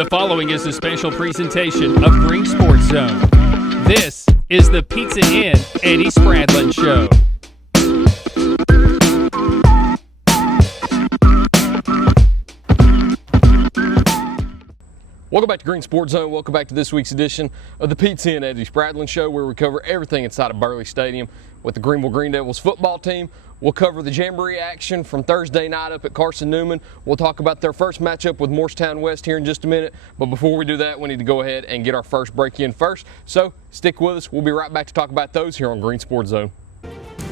The following is a special presentation of Green Sports Zone. This is the Pizza Inn Eddie Spradlen Show. Welcome back to Green Sports Zone. Welcome back to this week's edition of the Pizza Inn Eddie Spradlen Show, where we cover everything inside of Burley Stadium with the Greeneville Green Devils football team. We'll cover the Jamboree action from Thursday night up at Carson Newman. We'll talk about their first matchup with Morristown West here in just a minute. But before we do that, we need to go ahead and get our first break in first. So stick with us. We'll be right back to talk about those here on Green Sports Zone.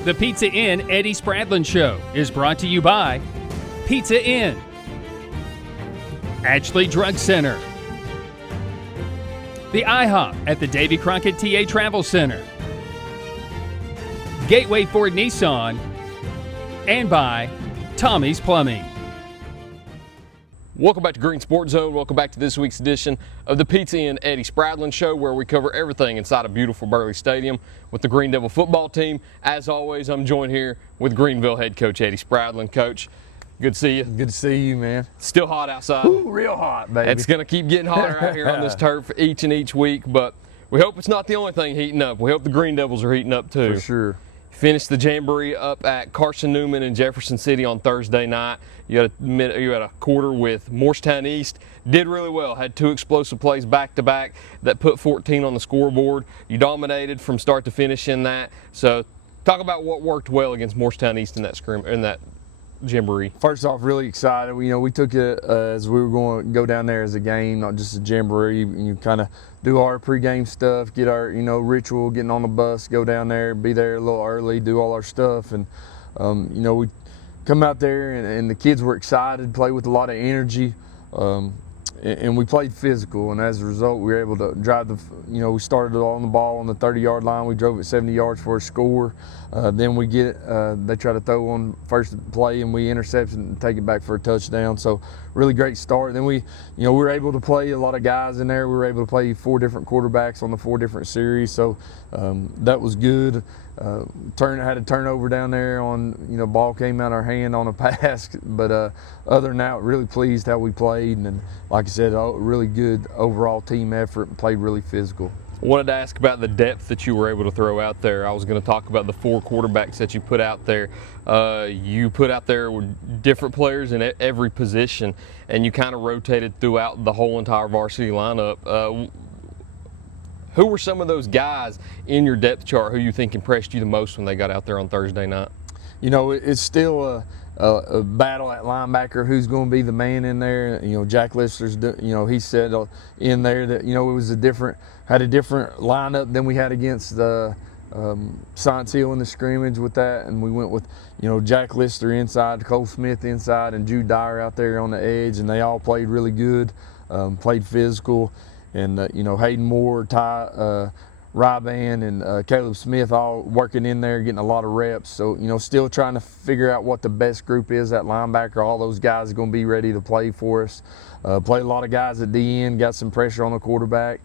The Pizza Inn Eddie Spradlen Show is brought to you by Pizza Inn, Ashley Drug Center, the IHOP at the Davy Crockett TA Travel Center, Gateway Ford Nissan, and by Tommy's Plumbing. Welcome back to Green Sports Zone. Welcome back to this week's edition of the Pizza Inn Eddie Spradlen Show, where we cover everything inside of beautiful Burley Stadium with the Green Devil football team. As always, I'm joined here with Greeneville head coach Eddie Spradlen. Coach, good to see you. Good to see you, man. Still hot outside. Ooh, real hot, baby. It's going to keep getting hotter out here on this turf each and each week, but we hope it's not the only thing heating up. We hope the Green Devils are heating up too. For sure. Finished the Jamboree up at Carson Newman in Jefferson City on Thursday night. You had a quarter with Morristown East. Did really well. Had two explosive plays back to back that put 14 on the scoreboard. You dominated from start to finish in that. So talk about what worked well against Morristown East in that Jamboree. First off, really excited. We took it as we were going to go down there as a game, not just a Jamboree. You kind of do our pregame stuff, get our ritual, getting on the bus, go down there, be there a little early, do all our stuff, and we come out there and the kids were excited, play with a lot of energy, and we played physical. And as a result, we were able to drive we started on the ball on the 30-yard line. We drove it 70 yards for a score. Then we they try to throw on first play, and we intercepted and take it back for a touchdown. So really great start. Then we were able to play a lot of guys in there. We were able to play 4 different quarterbacks on the 4 different series. So that was good. Had a turnover down there on, ball came out our hand on a pass. But other than that, really pleased how we played. And like I said, really good overall team effort and played really physical. I wanted to ask about the depth that you were able to throw out there. I was going to talk about the 4 quarterbacks that you put out there. You put out there with different players in every position, and you kind of rotated throughout the whole entire varsity lineup. Who were some of those guys in your depth chart who you think impressed you the most when they got out there on Thursday night? It's still a battle at linebacker. Who's going to be the man in there? Jack Lister's. He said in there that it was had a different lineup than we had against the Science Hill in the scrimmage with that, and we went with Jack Lister inside, Cole Smith inside, and Jude Dyer out there on the edge, and they all played really good, played physical, and Hayden Moore, Ty Ryban, and Caleb Smith all working in there, getting a lot of reps. So still trying to figure out what the best group is at linebacker. All those guys are going to be ready to play for us. Played a lot of guys at the end, got some pressure on the quarterback.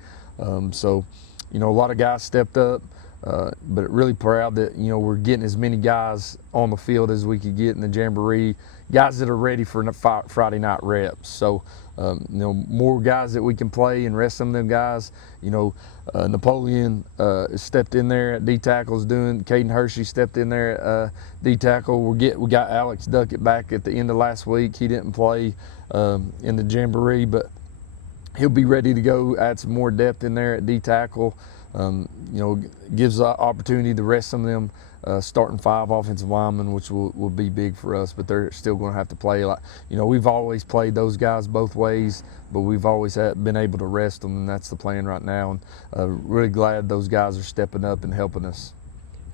So a lot of guys stepped up, but really proud that we're getting as many guys on the field as we could get in the Jamboree, guys that are ready for Friday night reps. So more guys that we can play and rest some of them guys. Napoleon stepped in there at D tackles doing. Caden Hershey stepped in there at D tackle. We got Alex Duckett back at the end of last week. He didn't play in the Jamboree, but he'll be ready to go. Add some more depth in there at D tackle. Gives the opportunity to rest some of them starting 5 offensive linemen, which will be big for us. But they're still going to have to play. We've always played those guys both ways, but we've always been able to rest them, and that's the plan right now. And really glad those guys are stepping up and helping us.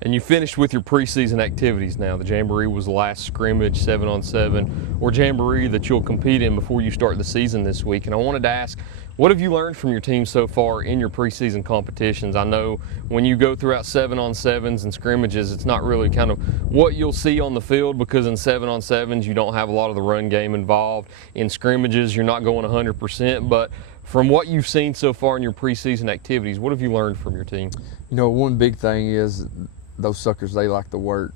And you finished with your preseason activities now. The Jamboree was the last scrimmage, 7-on-7, or Jamboree that you'll compete in before you start the season this week. And I wanted to ask, what have you learned from your team so far in your preseason competitions? I know when you go throughout 7-on-7s and scrimmages, it's not really kind of what you'll see on the field, because in 7-on-7s you don't have a lot of the run game involved. In scrimmages, you're not going 100%, but from what you've seen so far in your preseason activities, what have you learned from your team? One big thing is those suckers, they like to work,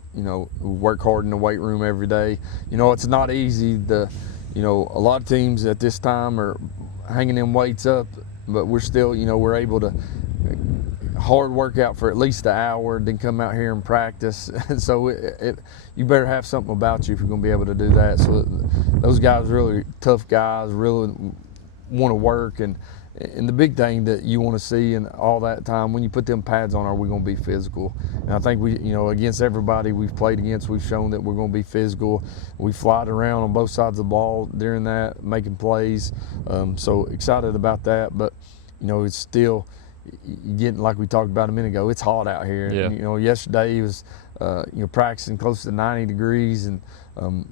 work hard in the weight room every day. It's not easy. A lot of teams at this time are hanging them weights up, but we're still, we're able to hard workout for at least an hour, then come out here and practice. And so you better have something about you if you're going to be able to do that. So those guys are really tough guys, really want to work, and the big thing that you want to see in all that time when you put them pads on, are we going to be physical? And I think we, against everybody we've played against, we've shown that we're going to be physical. We flied around on both sides of the ball during that, making plays. So excited about that, but it's still, you getting, like we talked about a minute ago, it's hot out here. Yeah. And, yesterday was practicing close to 90 degrees, and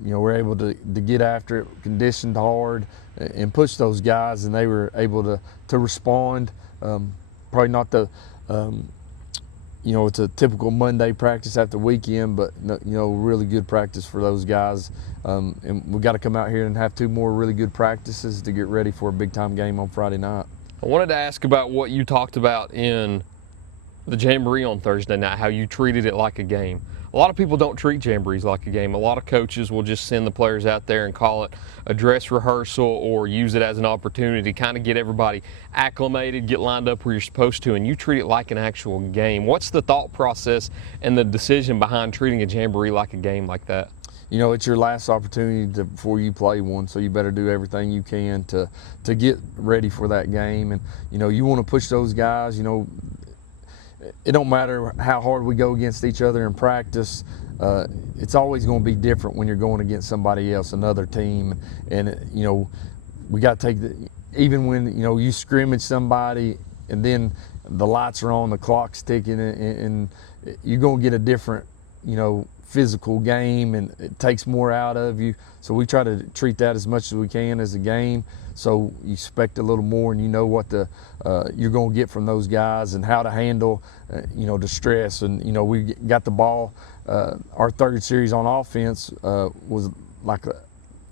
we're able to get after it, conditioned hard, and push those guys, and they were able to respond. Probably not the it's a typical Monday practice after the weekend, but really good practice for those guys. And we got to come out here and have 2 more really good practices to get ready for a big time game on Friday night. I wanted to ask about what you talked about in the Jamboree on Thursday night, how you treated it like a game. A lot of people don't treat Jamborees like a game. A lot of coaches will just send the players out there and call it a dress rehearsal, or use it as an opportunity to kind of get everybody acclimated, get lined up where you're supposed to, and you treat it like an actual game. What's the thought process and the decision behind treating a Jamboree like a game like that? It's your last opportunity before you play one, so you better do everything you can to get ready for that game. And you want to push those guys. It don't matter how hard we go against each other in practice. It's always going to be different when you're going against somebody else, another team. And we got to take even when you scrimmage somebody, and then the lights are on, the clock's ticking, and you're going to get a different physical game, and it takes more out of you. So we try to treat that as much as we can as a game. So you expect a little more, and what you're going to get from those guys, and how to handle the stress. And we got the ball. Our third series on offense was like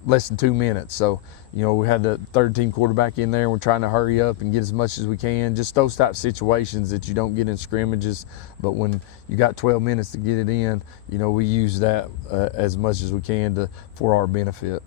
less than 2 minutes. So we had the third team quarterback in there, and we're trying to hurry up and get as much as we can. Just those type of situations that you don't get in scrimmages, but when you got 12 minutes to get it in, we use that as much as we can for our benefit.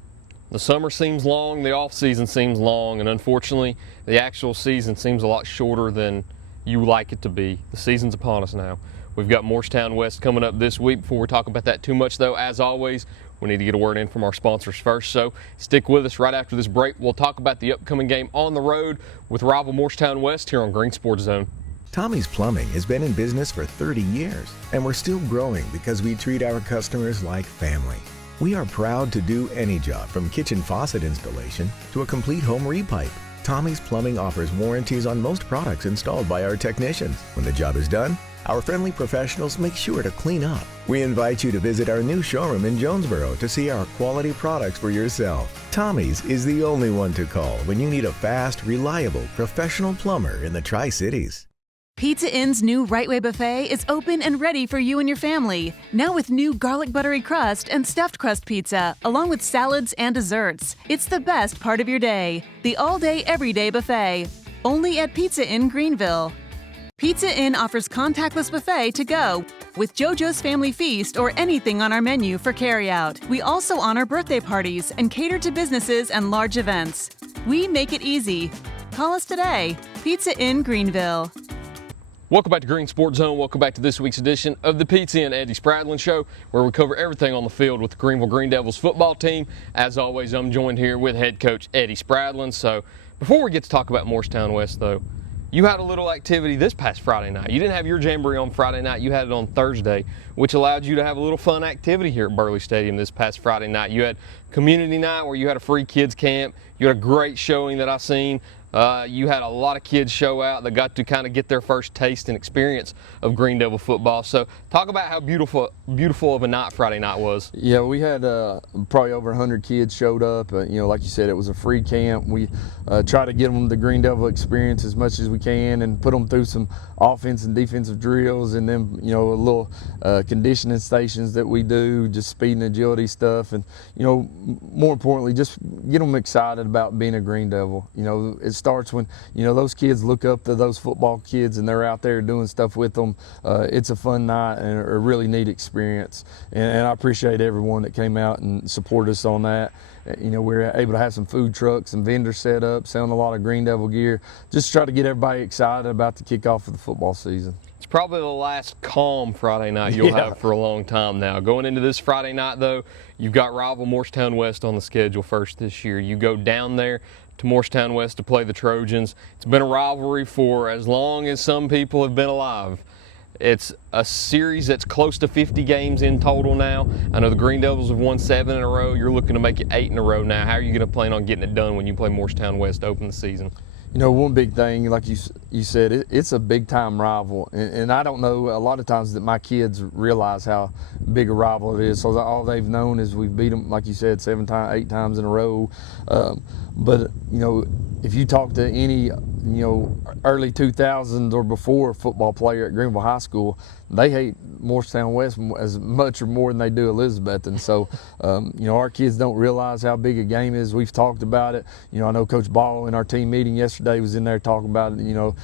The summer seems long, the off season seems long, and unfortunately the actual season seems a lot shorter than you like it to be. The season's upon us now. We've got Morristown West coming up this week. Before we talk about that too much though, as always, we need to get a word in from our sponsors first, so stick with us. Right after this break, we'll talk about the upcoming game on the road with rival Morristown West here on Green Sports Zone. Tommy's Plumbing has been in business for 30 years, and we're still growing because we treat our customers like family. We are proud to do any job, from kitchen faucet installation to a complete home repipe. Tommy's Plumbing offers warranties on most products installed by our technicians. When the job is done, our friendly professionals make sure to clean up. We invite you to visit our new showroom in Jonesboro to see our quality products for yourself. Tommy's is the only one to call when you need a fast, reliable, professional plumber in the Tri-Cities. Pizza Inn's new Right Way Buffet is open and ready for you and your family. Now with new garlic buttery crust and stuffed crust pizza, along with salads and desserts. It's the best part of your day. The all-day, everyday buffet. Only at Pizza Inn Greeneville. Pizza Inn offers contactless buffet to go with JoJo's Family Feast or anything on our menu for carryout. We also honor birthday parties and cater to businesses and large events. We make it easy. Call us today. Pizza Inn Greeneville. Welcome back to Green Sports Zone. Welcome back to this week's edition of the Pizza and Eddie Spradlen Show, where we cover everything on the field with the Greeneville Green Devils football team. As always, I'm joined here with head coach Eddie Spradlen. So before we get to talk about Morristown West, though, you had a little activity this past Friday night. You didn't have your Jamboree on Friday night. You had it on Thursday, which allowed you to have a little fun activity here at Burley Stadium this past Friday night. You had community night where you had a free kids camp. You had a great showing that I seen. You had a lot of kids show out that got to kind of get their first taste and experience of Green Devil football. So talk about how beautiful of a night Friday night was. Yeah, we had probably over 100 kids showed up. Like you said, it was a free camp. We try to give them the Green Devil experience as much as we can and put them through some offense and defensive drills, and then a little conditioning stations that we do, just speed and agility stuff, and more importantly, just get them excited about being a Green Devil. It starts when, you know, those kids look up to those football kids and they're out there doing stuff with them. It's a fun night and a really neat experience. And I appreciate everyone that came out and supported us on that. You know, we were able to have some food trucks and vendors set up, selling a lot of Green Devil gear, just to try to get everybody excited about the kickoff of the football season. It's probably the last calm Friday night you'll have for a long time now. Going into this Friday night, though, you've got rival Morristown West on the schedule first this year. You go down there to Morristown West to play the Trojans. It's been a rivalry for as long as some people have been alive. It's a series that's close to 50 games in total now. I know the Green Devils have won 7 in a row. You're looking to make it 8 in a row now. How are you going to plan on getting it done when you play Morristown West to open the season? You know, one big thing, like you said, it's a big-time rival. And I don't know a lot of times that my kids realize how big a rival it is. So all they've known is we've beat them, like you said, 8 times in a row. But, you know, if you talk to any, you know, early 2000s or before football player at Greeneville High School, they hate Morristown West as much or more than they do Elizabeth. And so, you know, our kids don't realize how big a game is. We've talked about it. You know, I know Coach Ball in our team meeting yesterday was in there talking about it. You know,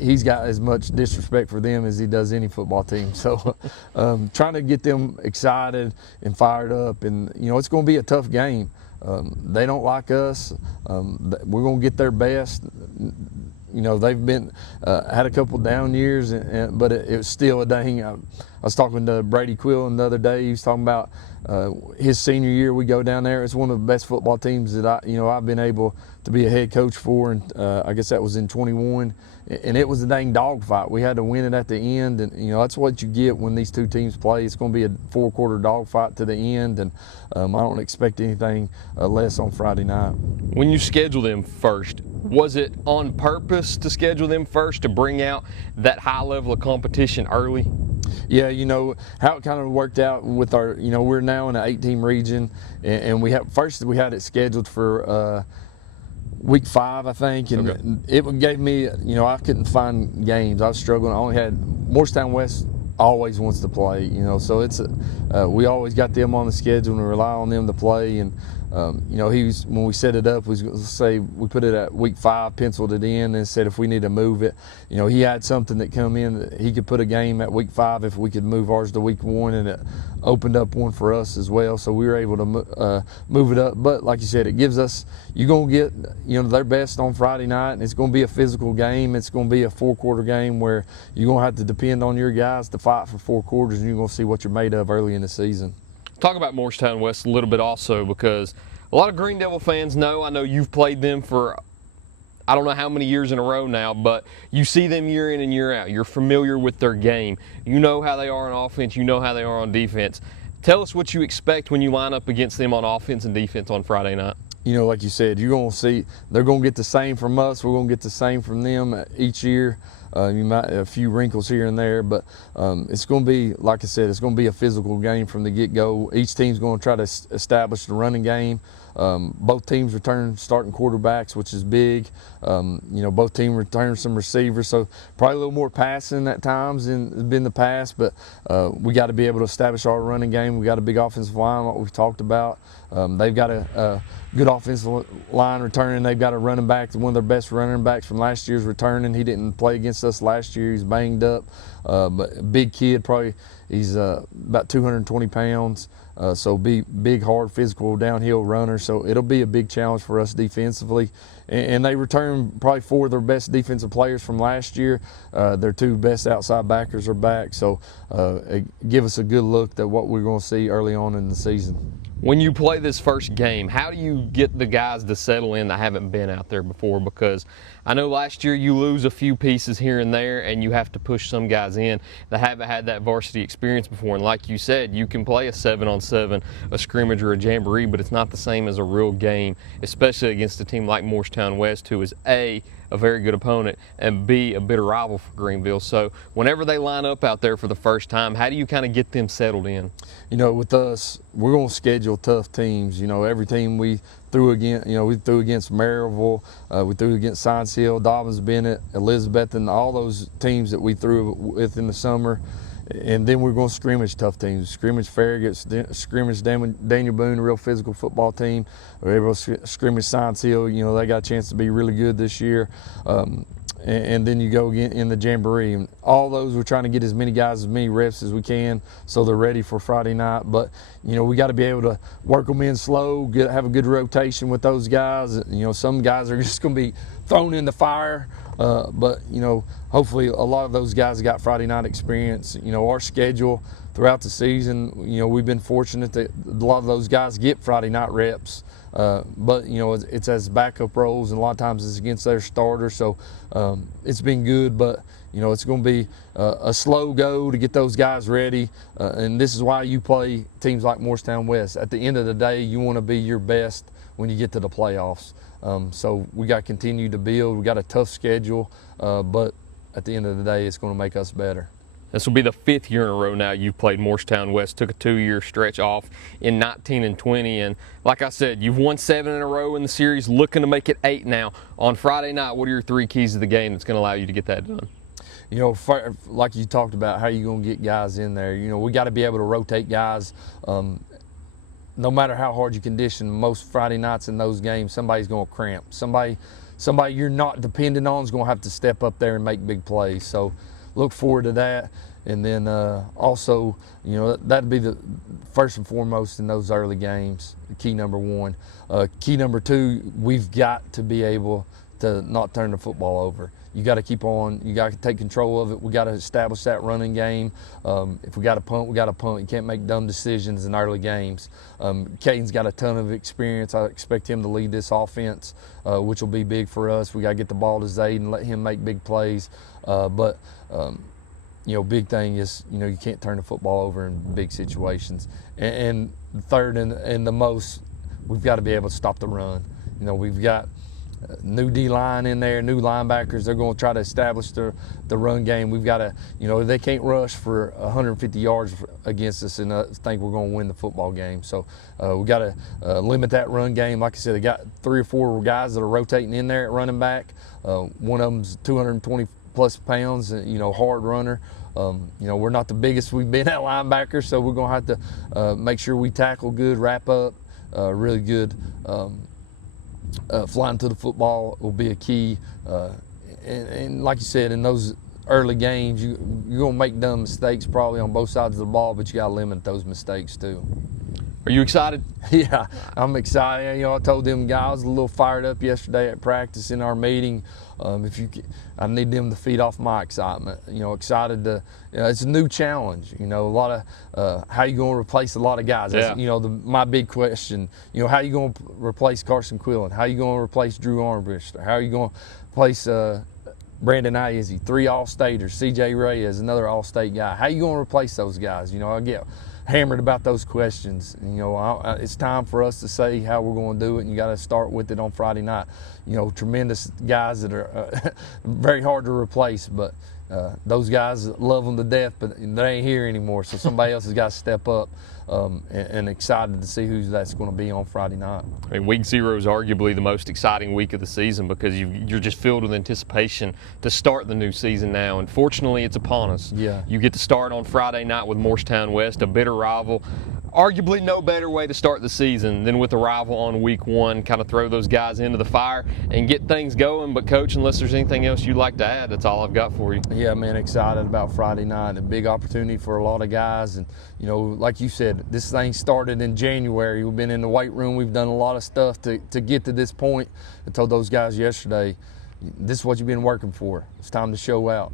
he's got as much disrespect for them as he does any football team. So trying to get them excited and fired up. And, you know, it's going to be a tough game. They don't like us. We're going to get their best. You know, they've been had a couple down years, but it was still a dang. I was talking to Brady Quillen the other day. He was talking about his senior year. We go down there. It's one of the best football teams that I've been able to be a head coach for, and I guess that was in 21. And it was a dang dogfight. We had to win it at the end, and you know that's what you get when these two teams play. It's going to be a 4-quarter dogfight to the end, and I don't expect anything less on Friday night. When you schedule them first, was it on purpose to schedule them first to bring out that high level of competition early? Yeah, you know how it kind of worked out with our. You know, we're now in an 8-team region, and we had it scheduled for. Week 5, I think, and okay. It gave me, you know, I couldn't find games. I was struggling. I only had Morristown West always wants to play, you know, so it's we always got them on the schedule and rely on them to play. And you know, when we set it up, we put it at week 5, penciled it in, and said if we need to move it, you know, he had something that come in that he could put a game at week 5 if we could move ours to week 1, and it opened up one for us as well. So we were able to move it up. But like you said, it gives us, you're gonna get, you know, their best on Friday night, and it's gonna be a physical game. It's gonna be a 4-quarter game where you're gonna have to depend on your guys to fight for 4 quarters, and you're gonna see what you're made of early in the season. Talk about Morristown West a little bit also, because a lot of Green Devil fans know, I know you've played them for I don't know how many years in a row now, but you see them year in and year out. You're familiar with their game. You know how they are on offense. You know how they are on defense. Tell us what you expect when you line up against them on offense and defense on Friday night. You know, like you said, you're going to see they're going to get the same from us. We're going to get the same from them each year. You might a few wrinkles here and there, but it's going to be, like I said, it's going to be a physical game from the get-go. Each team's going to try to establish the running game. Both teams return starting quarterbacks, which is big. You know, both teams return some receivers, so probably a little more passing at times than has been the past. But we got to be able to establish our running game. We got a big offensive line, what we've talked about. They've got a good offensive line returning. They've got a running back, one of their best running backs from last year's returning. He didn't play against us last year. He's banged up, but a big kid, probably he's about 220 pounds. So big, hard, physical downhill runner. So it'll be a big challenge for us defensively. And they return probably 4 of their best defensive players from last year. Their 2 best outside backers are back. So give us a good look at what we're going to see early on in the season. When you play this first game, how do you get the guys to settle in that haven't been out there before? Because I know last year you lose a few pieces here and there, and you have to push some guys in that haven't had that varsity experience before. And like you said, you can play a 7-on-7, a scrimmage, or a jamboree, but it's not the same as a real game, especially against a team like Morristown West, who is A, a very good opponent, and B, a bitter rival for Greeneville. So whenever they line up out there for the first time, how do you kind of get them settled in? You know, with us, we're going to schedule tough teams. You know, every team we threw against, you know, we threw against Maryville, we threw against Science Hill, Dobbins Bennett, Elizabeth, and all those teams that we threw with in the summer. and then we're going to scrimmage tough teams. Scrimmage Farragut, scrimmage Daniel Boone, a real physical football team. We're able to scrimmage Science Hill. They got a chance to be really good this year. And then you go again in the Jamboree. And all those, we're trying to get as many guys, as many reps as we can so they're ready for Friday night. But, we got to be able to work them in slow, have a good rotation with those guys. Some guys are just going to be thrown in the fire. But hopefully a lot of those guys got Friday night experience. Our schedule throughout the season, we've been fortunate that a lot of those guys get Friday night reps. But it's as backup roles, and a lot of times it's against their starter. So it's been good, but it's going to be a slow go to get those guys ready. And this is why you play teams like Morristown West. At the end of the day, you want to be your best when you get to the playoffs. So we got to continue to build. We got a tough schedule, but at the end of the day, it's going to make us better. This will be the 5th year in a row now you've played Morristown West. Took a 2-year stretch off in 19 and 20. And like I said, you've won 7 in a row in the series, looking to make it 8 now. On Friday night, what are your 3 keys to the game that's going to allow you to get that done? Like you talked about, how you going to get guys in there. We got to be able to rotate guys. No matter how hard you condition, most Friday nights in those games, somebody's going to cramp. Somebody you're not dependent on is going to have to step up there and make big plays. So look forward to that. And then also, that'd be the first and foremost in those early games, key number 1. Key number 2, we've got to be able to not turn the football over. You got to keep on. You got to take control of it. We got to establish that running game. If we got to punt, we got to punt. You can't make dumb decisions in early games. Caden's got a ton of experience. I expect him to lead this offense, which will be big for us. We got to get the ball to Zayd and let him make big plays. But big thing is, you can't turn the football over in big situations. And third and the most, we've got to be able to stop the run. We've got new D-line in there, new linebackers. They're going to try to establish the run game. We've got to, they can't rush for 150 yards against us and think we're going to win the football game. So we got to limit that run game. Like I said, they got 3 or 4 guys that are rotating in there at running back. One of them's 220 plus pounds, hard runner. We're not the biggest we've been at linebacker, so we're going to have to make sure we tackle good, wrap up really good. Flying to the football will be a key. And like you said, in those early games, you're going to make dumb mistakes probably on both sides of the ball, but you got to limit those mistakes too. Are you excited? Yeah, I'm excited. I told them guys, I was a little fired up yesterday at practice in our meeting. I need them to feed off my excitement. Excited to. It's a new challenge. A lot of how you going to replace a lot of guys. That's, my big question. How you going to replace Carson Quillen? How you going to replace Drew Armbruster? How are you going to replace Brandon Iezzi, 3 All-Staters, C.J. Reyes, another All-State guy? How you going to replace those guys? I get hammered about those questions. It's time for us to say how we're going to do it, and you got to start with it on Friday night. Tremendous guys that are very hard to replace, but those guys love them to death, but they ain't here anymore, so somebody else has got to step up. And excited to see who that's going to be on Friday night. Week 0 is arguably the most exciting week of the season because you're just filled with anticipation to start the new season now. And fortunately, it's upon us. Yeah. You get to start on Friday night with Morristown West, a bitter rival. Arguably no better way to start the season than with a rival on week 1. Kind of throw those guys into the fire and get things going. But Coach, unless there's anything else you'd like to add, that's all I've got for you. Yeah, man, excited about Friday night. A big opportunity for a lot of guys. And, like you said, this thing started in January. We've been in the weight room. We've done a lot of stuff to get to this point. I told those guys yesterday, this is what you've been working for. It's time to show out.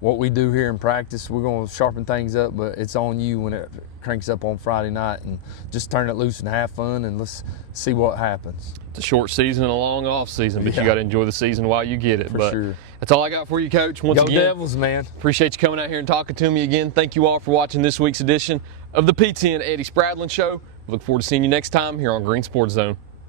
What we do here in practice, we're going to sharpen things up, but it's on you when it cranks up on Friday night, and just turn it loose and have fun, and let's see what happens. It's a short season and a long off season, but you got to enjoy the season while you get it. For sure. That's all I got for you, Coach. Once again, Go Devils, man. Appreciate you coming out here and talking to me again. Thank you all for watching this week's edition of the Pizza and Eddie Spradlen Show. We look forward to seeing you next time here on Green Sports Zone.